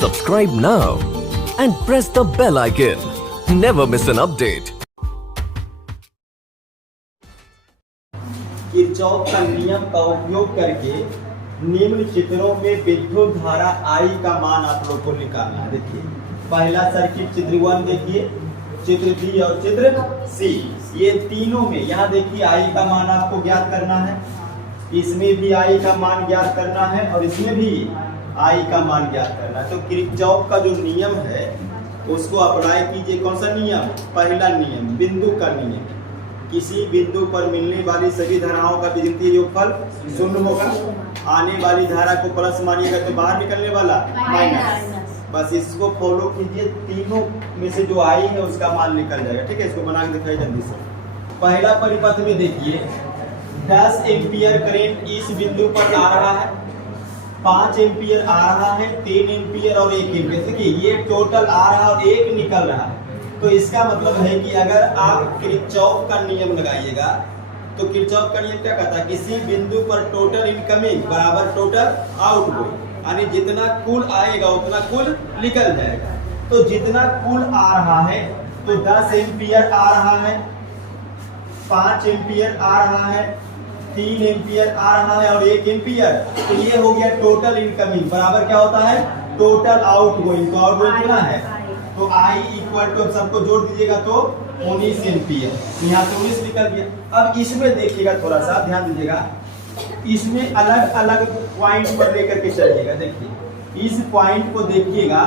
Subscribe now and press the bell icon. Never miss an update. Kirchhoff का नियम का उपयोग करके निम्न चित्रों में विद्युत धारा I का मान आप लोग को निकालना है। देखिए पहला सर्किट चित्र 1 देखिए, चित्र B और चित्र C, ये तीनों में यहाँ देखिए I का मान आपको ज्ञात करना है, इसमें भी I का मान ज्ञात करना है और इसमें भी I का मान ज्ञात करना है। तो किरचॉफ का जो नियम है उसको अप्लाई कीजिए। कौन सा नियम? पहला नियम बिंदु का नियम, किसी बिंदु पर मिलने वाली सभी धाराओं का बीजगणितीय योगफल शून्य होगा। आने वाली धारा को प्लस मानिएगा तो बाहर निकलने वाला माइनस। बस इसको फॉलो कीजिए, तीनों में से जो आई है उसका मान निकल जाएगा। ठीक है, इसको बना के दिखाइए जल्दी से। पहला परिपथ में देखिए 10 एम्पियर करंट इस बिंदु पर आ रहा है, 5 एम्पियर आ रहा है, 3 एम्पियर और 1 एम्पियर। देखिए ये टोटल आ रहा है और 1 निकल रहा है। तो इसका मतलब है कि अगर आप किरचॉफ का नियम लगाइएगा तो किरचॉफ का नियम क्या कहता है? किसी बिंदु पर टोटल इनकमिंग बराबर टोटल आउटगोइंग, यानी जितना कुल आएगा उतना कुल निकल जाएगा। तो जितना कुल आ रहा है तो 10 एम्पियर आ रहा है, 5 एम्पियर आ रहा है, 3 एम्पियर आ रहा है और 1 एम्पियर। तो ये हो गया टोटल इनकमिंग बराबर क्या होता है? Total outgoing. तो आउटगोइंग कितना है? तो I इक्वल टू सबको जोड़ दीजिएगा तो 19 एम्पियर, यहाँ से 19 निकल गया। अब इसमें देखिएगा, थोड़ा सा ध्यान दीजिएगा, इसमें अलग अलग पॉइंट पर लेकर के चलिएगा। देखिए इस पॉइंट को देखिएगा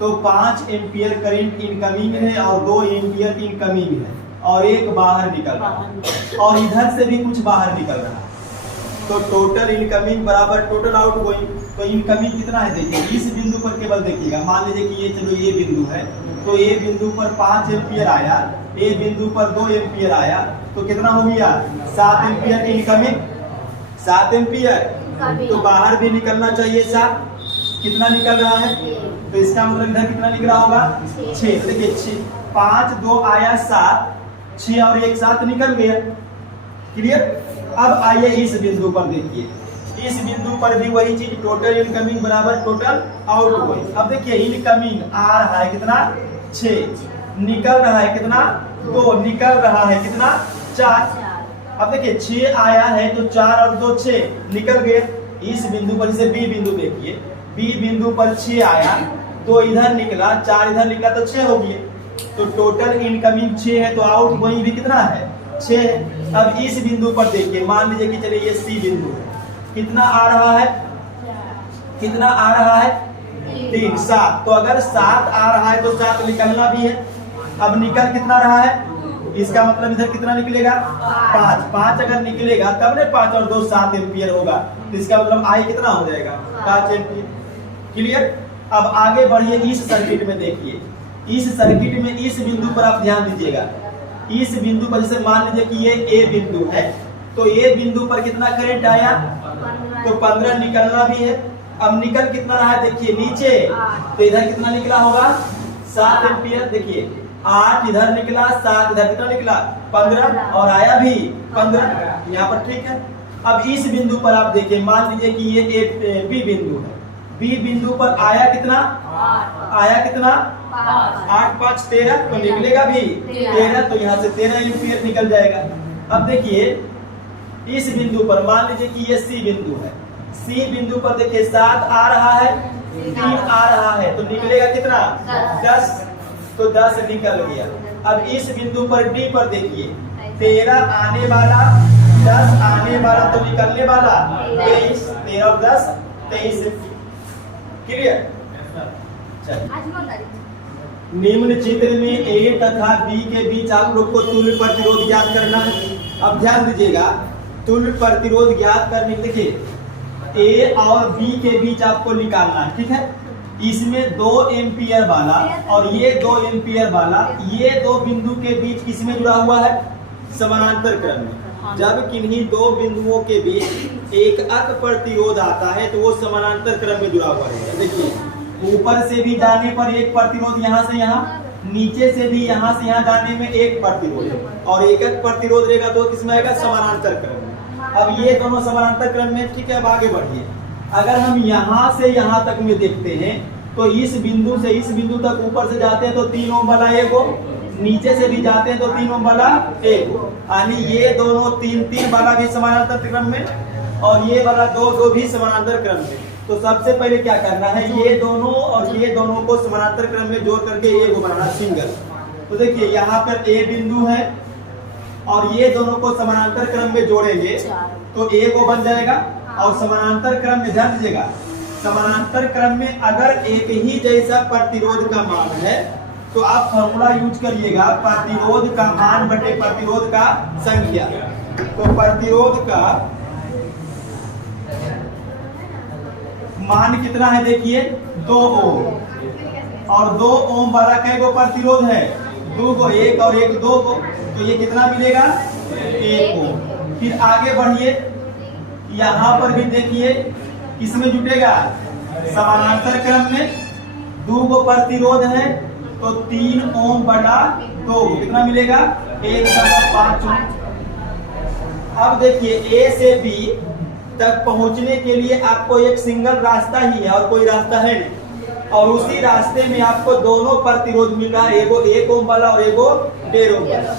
तो 5 एम्पियर करंट इनकमिंग है और 2 एम्पियर इनकमिंग है और 1 बाहर निकल रहा है और इधर से भी कुछ बाहर निकल रहा है। तो टोटल इनकमिंग बराबर टोटल आउटगोइंग। तो इनकमिंग कितना है? देखिए इस बिंदु पर केवल देखिएगा, मान लीजिए कि ये चलो ये बिंदु है, तो ये बिंदु पर 5 एम्पियर आया, ये बिंदु पर 2 एम्पियर आया, तो कितना हो गया? 7 एम्पियर इनकमिंग, 7 एम्पियर। तो बाहर भी निकलना चाहिए 7, कितना निकल रहा है? तो इसका मतलब इधर कितना निकल रहा होगा? 6। देखिए 6, 5 2 आया 7, 6 और 1 7 निकल गया। क्लियर? अब आइए इस बिंदु पर देखिए, इस बिंदु पर भी वही चीज, टोटल इनकमिंग बराबर टोटल आउटगोइंग। अब देखिए इनकमिंग आ रहा है कितना? 6, निकल रहा है कितना? 2, निकल रहा है कितना? 4। अब देखिए 6 आया है तो 4 और 2 6 निकल गए। इस बिंदु पर, जैसे बी बिंदु देखिए, बी बिंदु पर 6 आया तो इधर निकला, 4 इधर निकला तो 6 हो गए। तो टोटल इनकमिंग 6 है तो आउटगोइंग भी कितना है? 6 है। अब इस बिंदु पर देखिए, मान लीजिए कि चलिए ये सी बिंदु है, कितना आ रहा है? कितना आ रहा है? 3 7। तो अगर 7 आ रहा है तो 7 निकलना भी है। अब निकल कितना रहा है? इसका मतलब इधर कितना निकलेगा? 5। 5 अगर निकलेगा तब ने 5 और 2 7 एम्पियर होगा, तो इसका मतलब आई कितना हो जाएगा? 5 एम्पियर। क्लियर? अब आगे बढ़िए, इस सर्किट में देखिए, इस सर्किट में इस बिंदु पर आप ध्यान दीजिएगा। इस बिंदु पर जैसे मान लीजिए कि ये ए बिंदु है, तो ए बिंदु पर कितना करंट आया? तो 15 निकलना भी है। अब निकल कितना रहा है? देखिए नीचे, तो इधर कितना निकला होगा? 7 एम्पियर। देखिए 8 इधर निकला, 7 इधर, कितना निकला? 15 और आया भी 15 यहाँ पर। ठीक है, अब इस बिंदु पर आप देखिए, मान लीजिए कि ये बी बिंदु है, बी बिंदु पर आया कितना? आया कितना? 8 5 13, तो निकलेगा भी 13, तो यहाँ से 13 एम्पियर निकल जाएगा। अब देखिए इस बिंदु पर मान लीजिए कि ये सी बिंदु है, सी बिंदु पर देखिए 7 आ रहा है, 3 आ रहा है, तो निकलेगा कितना? 10, तो 10 निकल गया। अब इस बिंदु पर डी पर देखिए, 13 आने वाला, 10 आने वाला, तो निकलने वाला 23, 13 और 10 23। क्लियर? निम्न चित्र में ए तथा बी के बीच आप लोग को तुल्य प्रतिरोध ज्ञात करना है। अब ध्यान दीजिएगा, तुल्य प्रतिरोध ज्ञात करने के लिए ए और बी के बीच आपको निकालना है। ठीक है, इसमें 2 एम्पियर वाला और ये 2 एम्पियर वाला, ये 2 बिंदु के बीच किसमें जुड़ा हुआ है? समानांतर क्रम में। जब किन्हीं 2 बिंदुओं के बीच एक अक प्रतिरोध आता है तो वो समानांतर क्रम में जुड़ा हुआ है। देखिए ऊपर से भी जाने पर एक प्रतिरोध यहाँ से यहाँ, नीचे से भी यहाँ से यहाँ जाने में एक प्रतिरोध, और एक प्रतिरोध रहेगा तो किसमें आएगा? समानांतर क्रम में। अब ये दोनों समानांतर क्रम में। ठीक है, अब आगे बढ़िए, अगर हम यहाँ से यहाँ तक में देखते हैं तो इस बिंदु से इस बिंदु तक ऊपर से जाते हैं तो 3 ओम वाला 1 ओम, नीचे से भी जाते हैं तो 3 ओम वाला 1 ओम, यानी ये दोनों 3 वाला भी समानांतर क्रम में और ये वाला 2 भी समानांतर क्रम में। तो सबसे पहले क्या करना है, ये दोनों और ये दोनों को समानांतर क्रम में जोड़ करके ए को बनाना सिंगल। तो देखिए यहाँ पर ए बिंदु है और ये दोनों को समानांतर क्रम में जोड़ेंगे तो ए को बन जाएगा। और समानांतर क्रम में ध्यान दीजिएगा, समानांतर क्रम में अगर एक ही जैसा प्रतिरोध का मान है तो आप फॉर्मूला यूज करिएगा, प्रतिरोध का मान बटे प्रतिरोध का संख्या। तो प्रतिरोध का मान कितना है, देखिए 2 ओम, और 2 ओम वाला कै गो प्रतिरोध है, 2 को, 1 और 1 2 को, तो ये कितना मिलेगा 1 ओम। फिर आगे बढ़िए, यहाँ पर भी देखिए किसमें जुटेगा, समानांतर क्रम में 2 को प्रतिरोध है तो 3 ओम बटा 2 कितना मिलेगा 1.5 ओम। अब देखिए ए से बी तक पहुंचने के लिए आपको एक सिंगल रास्ता ही है और कोई रास्ता है नहीं, और उसी रास्ते में आपको दोनों प्रतिरोध मिल रहा है, एगो 1 ओम वाला और एगो 1.5 ओम वाला।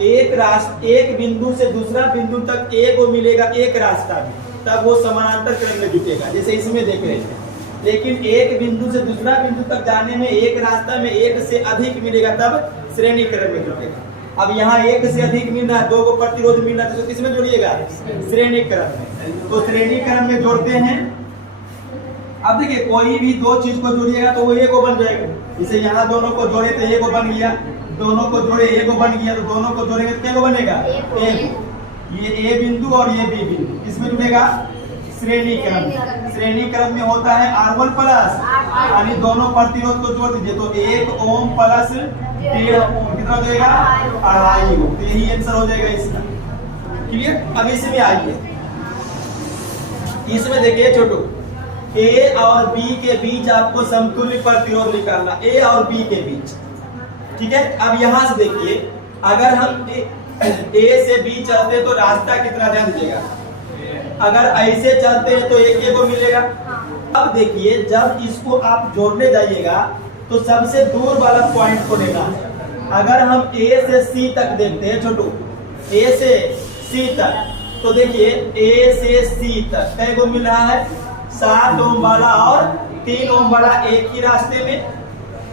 एक बिंदु से दूसरा बिंदु तक एगो मिलेगा एक रास्ता में, तब वो समानांतर क्रम में जुटेगा, जैसे इसमें देख रहे हैं। लेकिन एक बिंदु से दूसरा बिंदु तक जाने में एक रास्ता में एक से अधिक मिलेगा, तब श्रेणी क्रम में जुटेगा। अब यहाँ एक से अधिक मिल रहा है, 2 को प्रतिरोध मिल रहा है, तो किसमें जोड़िएगा, श्रेणी क्रम में। तो श्रेणी क्रम में जोड़ते हैं। अब देखिए कोई भी 2 चीज को जोड़िएगा तो वो ए को बन जाएगा। जैसे यहाँ दोनों को जोड़े तो ए को बन गया, दोनों को जोड़े ए को बन गया, तो दोनों को जोड़ेंगे तो क्या को बनेगा ए। ये ए बिंदु और ये बी बिंदु किसमें जुड़ेगा, श्रेणी क्रम। श्रेणी क्रम में होता है R1 प्लस, यानी दोनों प्रतिरोध को जोड़ दीजिए तो 1 ओम प्लस 1.5 ओम कितना देगा 2.5 ओम। तो यही आंसर हो जाएगा इसका। क्लियर। अब इसमें आइए, इसमें देखिए छोटू, ए और बी के बीच आपको समतुल्य प्रतिरोध निकालना, ए और बी के बीच, ठीक है। अब यहां से देखिए, अगर हम ए से बी चलते तो रास्ता कितना, ध्यान दीजिएगा, अगर ऐसे चलते हैं तो एक को मिलेगा। अब देखिए जब इसको आप जोड़ने जाइएगा तो सबसे दूर वाला पॉइंट को लेना है। अगर हम ए से सी तक देखते हैं छोटू, ए से सी तक, तो देखिए ए से सी तक कै को मिल रहा है 7 ओम वाला और 3 ओम वाला एक ही रास्ते में।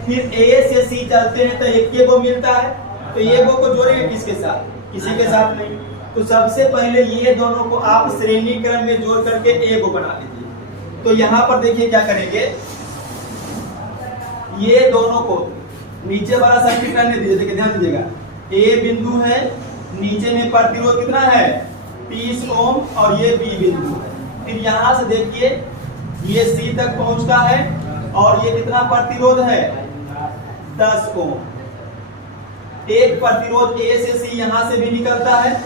फिर ए से सी चलते हैं तो 1 को मिलता है, तो ये को जोड़ेंगे किसके साथ, किसी के साथ नहीं। तो सबसे पहले ये दोनों को आप श्रेणी क्रम में जोड़ करके ए को बना लीजिए। तो यहाँ पर देखिए क्या करेंगे, ये दोनों को नीचे वाला सर्किट करने दीजिए। देखिए ध्यान दीजिएगा, ए बिंदु है, नीचे में प्रतिरोध कितना है 30 ओम और ये बी बिंदु है। फिर यहाँ से देखिए ये सी तक पहुंचता है और ये कितना प्रतिरोध है 10 ओम। एक प्रतिरोध ए से सी यहाँ से भी निकलता है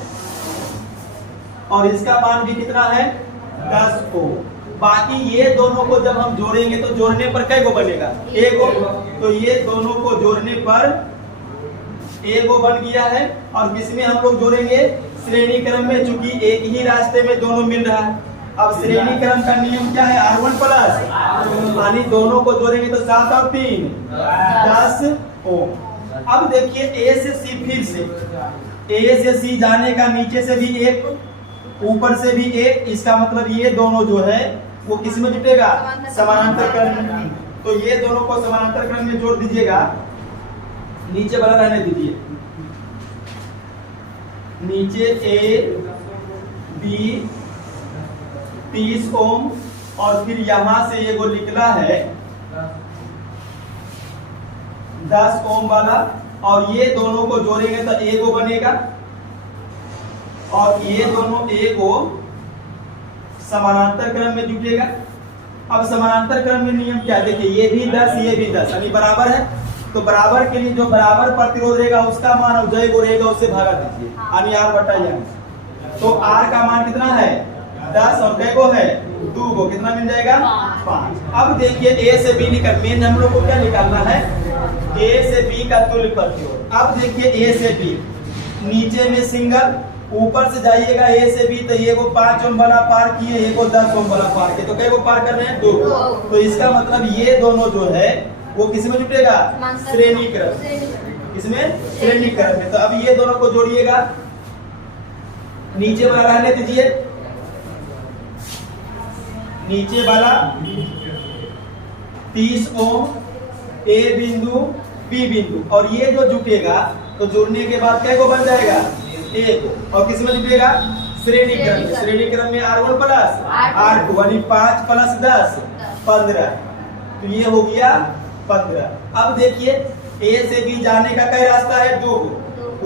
और इसका मान भी कितना है 10 ओम। बाकी ये दोनों को जब हम जोड़ेंगे तो जोड़ने पर कै को बनेगा, ए को। तो ये दोनों को जोड़ने पर ए को बन गया है। और किसमें हम लोग जोड़ेंगे, श्रेणी क्रम में, चूंकि एक ही रास्ते में दोनों मिल रहा है। अब श्रेणी क्रम का नियम क्या है, R1 प्लस, यानी दोनों को जोड़ेंगे तो 7 और 3 10 ओम। अब देखिए ए से सी, फिर से ए से सी जाने का नीचे से भी एक, ऊपर से भी एक, इसका मतलब ये दोनों जो है वो किस में जुटेगा, समानांतर क्रम में। तो ये दोनों को समानांतर क्रम में जोड़ दीजिएगा, नीचे वाला रहने दीजिए। नीचे ए बी 30 ओम और फिर यहां से ये वो निकला है 10 ओम वाला, और ये दोनों को जोड़ेंगे तो ए को बनेगा और ये दोनों ए को समानांतर क्रम में जुटेगा। अब समानांतर क्रम में नियम क्या है, देखिए ये भी 10 ये भी 10 यानी बराबर है। तो बराबर के लिए जो बराबर प्रतिरोध रहेगा उसका मान और जय को रहेगा उससे भागा दीजिए, यानी R बटा। तो R का मान कितना है 10 और कै को है 2 को, कितना मिल जाएगा 5। अब देखिए ए से बी निकल, मेन हम लोग को क्या निकालना है, ए से बी का तुल्य प्रतिरोध। अब देखिए ए से बी, नीचे में सिंगल ऊपर से जाइएगा ए से बी, तो ये को 5 ओम वाला पार किए, ये को 10 ओम वाला पार किए, तो कई को पार कर रहे हैं? 2। तो इसका मतलब ये दोनों जो है वो किस में जुटेगा? श्रेणी क्रम। इसमें श्रेणी क्रम में। तो अब ये दोनों को जोड़िएगा, नीचे वाला रहने दीजिए, नीचे वाला 30 ओम ए बिंदु बी बिंदु, और ये जो जुटेगा तो जुड़ने के बाद क्या को बन जाएगा? 1। और किस में जुटेगा? श्रेणी क्रम में। श्रेणी क्रम में R1 प्लस R2 यानी 5 प्लस 10 15। तो ये हो गया 15। अब देखिए ए से बी जाने का क्या रास्ता है? 2।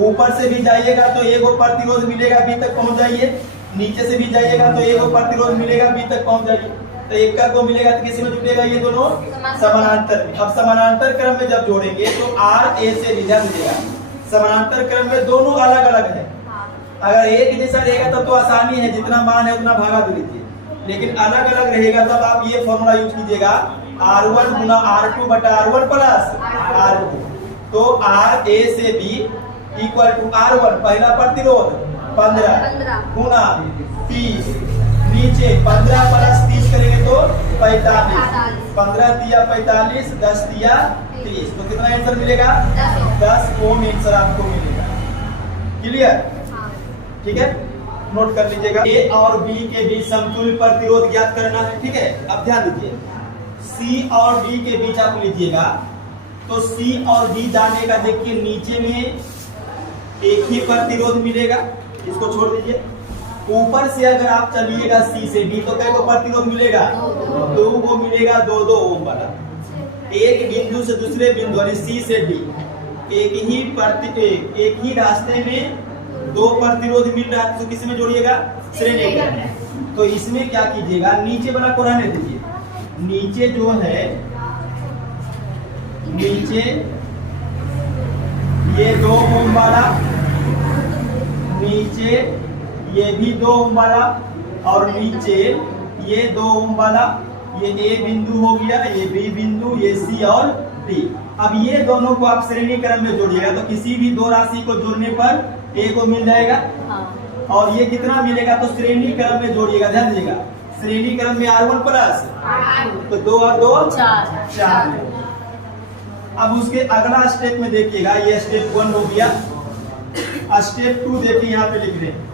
ऊपर से भी जाइएगा तो एक प्रतिरोध मिलेगा, बी तक पहुंच जाइए। नीचे से भी जाइएगा तो एक प्रतिरोध मिलेगा, बी तक पहुंच जाइए। तो एक का को मिलेगा तो किसी में जुटेगा? ये दोनों समानांतर में। अब समानांतर क्रम में जब जोड़ेंगे तो आर ए से भी मिलेगा। समानांतर क्रम में दोनों अलग अलग है। अगर एक जैसा रहेगा तब तो आसानी है, जितना मान है उतना भागा दे लीजिए। लेकिन अलग अलग रहेगा तब आप ये फॉर्मूला यूज कीजिएगा, R1 गुना R2 बटा R1 प्लस R2। तो आर ए से बी इक्वल टू R1 पहला प्रतिरोध 15 गुना 30, नीचे 15 प्लस 30 करेंगे तो 45। 15 तिया 45, 10 तिया 30। तो कितना आंसर मिलेगा? 10 ओम आंसर आपको मिलेगा। क्लियर? ठीक है, नोट कर लीजिएगा। ए और बी के बीच समतुल्य प्रतिरोध ज्ञात करना है। ठीक है, अब ध्यान दीजिए, सी और डी के बीच आप लीजिएगा तो सी और डी जाने का देखिए, नीचे में एक ही प्रतिरोध मिलेगा, इसको छोड़ दीजिए। ऊपर से अगर आप चलिएगा सी से डी तो क्या को प्रतिरोध मिलेगा? 2 को मिलेगा, 2 ओम वाला। एक बिंदु से दूसरे बिंदु यानी सी से डी एक ही रास्ते में 2 प्रतिरोध मिल रहा है, तो किस में जोड़िएगा? श्रेणी क्रम। तो इसमें क्या कीजिएगा, नीचे वाला को रहने दीजिए। नीचे जो है, नीचे ये 2 ओम वाला, नीचे ये भी 2 ओम वाला, और नीचे ये 2 ओम वाला। ये ए बिंदु हो गया, ये बी बिंदु, ये सी और डी। अब ये दोनों को आप श्रेणी क्रम में जोड़िएगा तो किसी भी 2 राशि को जोड़ने पर ए को मिल जाएगा। और ये कितना मिलेगा? तो श्रेणी क्रम में जोड़िएगा, ध्यान दीजिएगा। श्रेणी क्रम में R1 प्लस तो 2 और 2 4। अब उसके अगला स्टेप में देखिएगा, ये स्टेप 1 हो गया। स्टेप 2 देखिए, यहाँ पे लिख रहे हैं।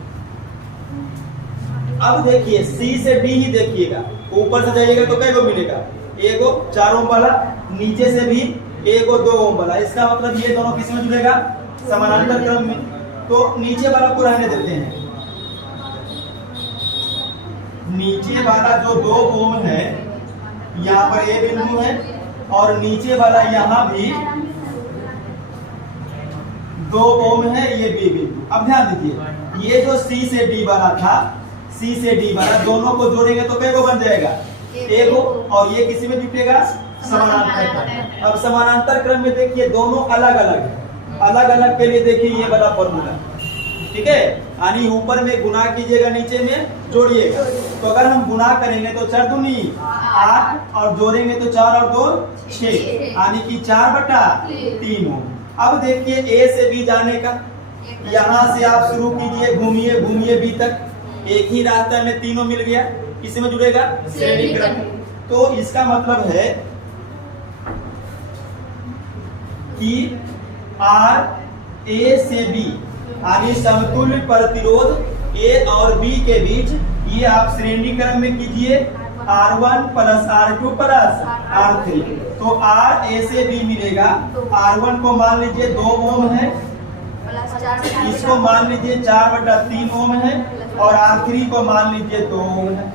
अब देखिए सी से डी ही देखिएगा, ऊपर से जाइएगा तो क्या को मिलेगा? एक 4 ओम वाला, नीचे से भी एक 2 ओम वाला। इसका मतलब ये दोनों किस में जुड़ेगा? समानांतर क्रम में। तो नीचे वाला को रहने देते हैं। नीचे वाला जो 2 ओम है, यहाँ पर ए बिंदु है, और नीचे वाला यहाँ भी 2 ओम है, ये बी बिंदु। अब ध्यान दीजिए, ये जो सी से डी वाला था, सी से डी वाला, दोनों को जोड़ेंगे तो क्या को बन जाएगा? ए को। और ये किसी में जुटेगा? समानांतर क्रम। अब समानांतर क्रम में देखिए दोनों अलग अलग है। अलग अलग के लिए देखिए ये वाला फॉर्मूला, ठीक है, यानी ऊपर में गुना कीजिएगा, नीचे में जोड़िएगा। तो अगर हम गुना करेंगे तो 4 दूनी 8, और जोड़ेंगे तो 4 और 2 6, यानी कि 4 बटा 3 हो। अब देखिए ए से बी जाने का, यहाँ से आप शुरू कीजिए, घूमिए घूमिए बी तक, एक ही रास्ता में तीनों मिल गया, किसमें जुड़ेगा? श्रेणी क्रम। तो इसका मतलब है कि आर ए से बी यानी समतुल्य प्रतिरोध ए और बी के बीच, ये आप श्रेणी क्रम में कीजिए, R1 plus R2 plus R3। तो आर ए से बी मिलेगा। R1 को मान लीजिए 2 ओम है, इसको मान लीजिए 4 बटा 3 ओम है, और R3 को मान लीजिए 2 ओम है।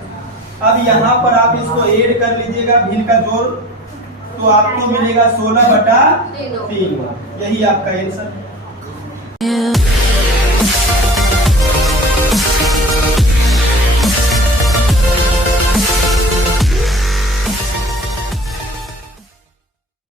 अब यहाँ पर आप इसको ऐड कर लीजिएगा, भिन्न का जोड़, तो आपको मिलेगा 16 बटा 3। यही आपका आंसर है।